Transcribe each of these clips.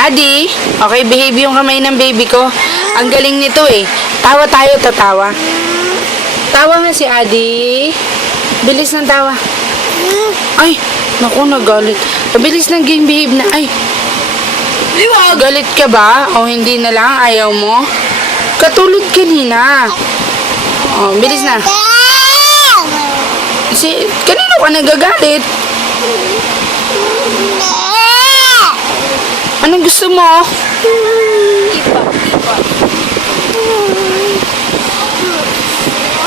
Adi, okay, behave yung kamay ng baby ko. Ang galing nito eh. Tawa tayo, tatawa. Tawa nga si Adi. Bilis ng tawa. Ay, naku, nagalit. Bilis ng game behave na. Ay, galit ka ba? O hindi na lang, ayaw mo? Katulad kanina. Oh, bilis na. Si, kanino ka nagagalit? Anong gusto mo?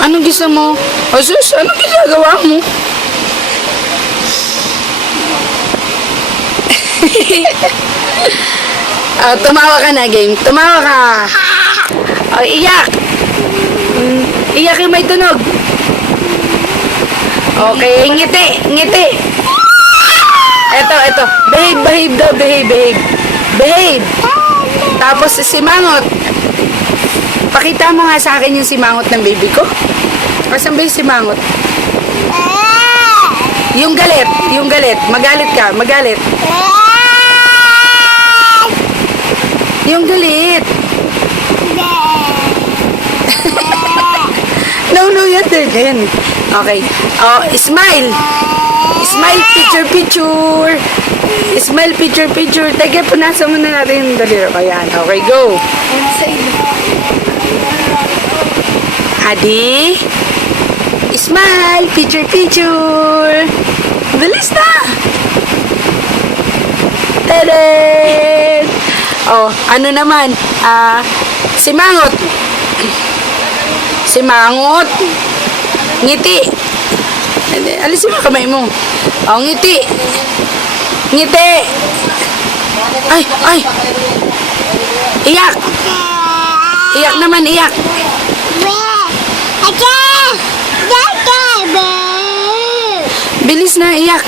Anong gusto mo? O sus, anong ginagawa mo? Ah, tumawa ka na, game. Tumawa ka. O, iyak. Mm, Iyak yung may tunog. Okay, ngiti, ngiti. Eto, eto. Behave, behave daw, behave, behave. Behave. Tapos simangot. Pakita mo nga sa akin yung simangot ng baby ko. Asan ba yung simangot? Yung galit, yung galit. Magalit ka, magalit. Yung galit. No, no, din. Yan. Okay. Oh, smile. Smile, picture, picture. Smile, picture, picture. Teka, punasan muna natin yung daliro. Ayan. Okay, go. Adi. Smile, picture, picture. Bilis na. Tadad! Oh, ano naman? Ah, simangot. Simangot. Ngiti. Hindi, Alisin mo kamay mo. Oh, ngiti. Ngiti. Ay, ay. Iyak. Iyak naman, iyak. Bilis na, iyak.